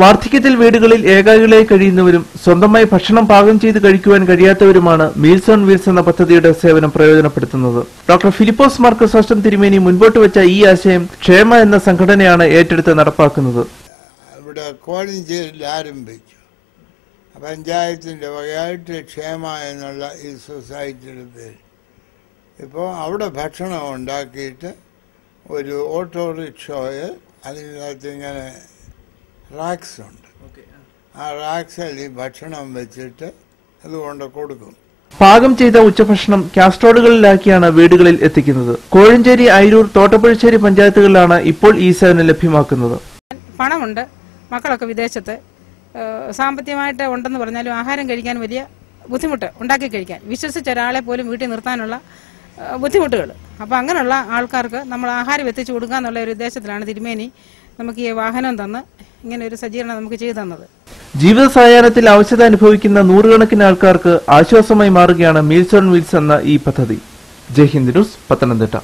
വാർദ്ധക്യത്തിൽ വീടുകളിൽ ഏകാഗികളായി കഴിയുന്നവരും സ്വന്തമായി ഭക്ഷണം പാകം ചെയ്ത് കഴിക്കുവാൻ കഴിയാത്തവരുമാണ് മീൽസ് ഓൺ വീൽസ് എന്ന പദ്ധതിയുടെ സേവനം പ്രയോജനപ്പെടുത്തുന്നത്. ഡോക്ടർ ഫിലിപ്പോസ് മാർ ക്രിസോസ്റ്റം തിരുമേനി മുൻപോട്ട് വെച്ച ഈ ആശയം ക്ഷേമ എന്ന സംഘടനയാണ് ഏറ്റെടുത്ത് നടപ്പാക്കുന്നത്. ഇവിടെ കോഴഞ്ചേരിയിൽ ആരംഭിച്ചു. പഞ്ചായത്തിൻ്റെ വകയായിട്ട് ക്ഷേമ എന്നുള്ള ഈ സൊസൈറ്റിയുടെ പേര്. ഇപ്പോൾ അവിടെ ഭക്ഷണം ഉണ്ടാക്കിയിട്ട് ഒരു ഓട്ടോറിക്ഷയിൽ അതിനകത്ത് ഇങ്ങനെ റാക്സ് ഉണ്ട്. ആ റാക്സിൽ ഈ ഭക്ഷണം വെച്ചിട്ട് അതുകൊണ്ട് കൊടുക്കും. പാകം ചെയ്ത ഉച്ചഭക്ഷണം കാസ്ട്രോളുകളിലാക്കിയാണ് വീടുകളിൽ എത്തിക്കുന്നത്. കോഴഞ്ചേരി, അയിരൂർ, തോട്ടപ്പുഴശ്ശേരി പഞ്ചായത്തുകളിലാണ് ഇപ്പോൾ ഈ സേവനം ലഭ്യമാക്കുന്നത്. പണമുണ്ട്, മക്കളൊക്കെ വിദേശത്ത്, സാമ്പത്തികമായിട്ട് ഉണ്ടെന്ന് പറഞ്ഞാലും ആഹാരം കഴിക്കാൻ വലിയ ബുദ്ധിമുട്ട്, ഉണ്ടാക്കി കഴിക്കാൻ വിശ്വസിച്ച ഒരാളെ പോലും വീട്ടിൽ നിർത്താനുള്ള ബുദ്ധിമുട്ടുകൾ. അപ്പോൾ അങ്ങനെയുള്ള ആൾക്കാർക്ക് നമ്മൾ ആഹാരം എത്തിച്ചു കൊടുക്കുക എന്നുള്ള ഒരു ഉദ്ദേശത്തിലാണ് തിരുമേനി നമുക്ക് ഈ വാഹനം തന്ന് ഇങ്ങനെ ഒരു സജ്ജീകരണം നമുക്ക് ചെയ്തു തന്നത്. ജീവിത സായാഹ്നത്തിൽ ആവശ്യത അനുഭവിക്കുന്ന നൂറുകണക്കിന് ആൾക്കാർക്ക് ആശ്വാസമായി മാറുകയാണ് മീൽസ് ഓൺ വീൽസ് എന്ന ഈ പദ്ധതി. ജയ് ഹിന്ദ് ന്യൂസ്, പത്തനംതിട്ട.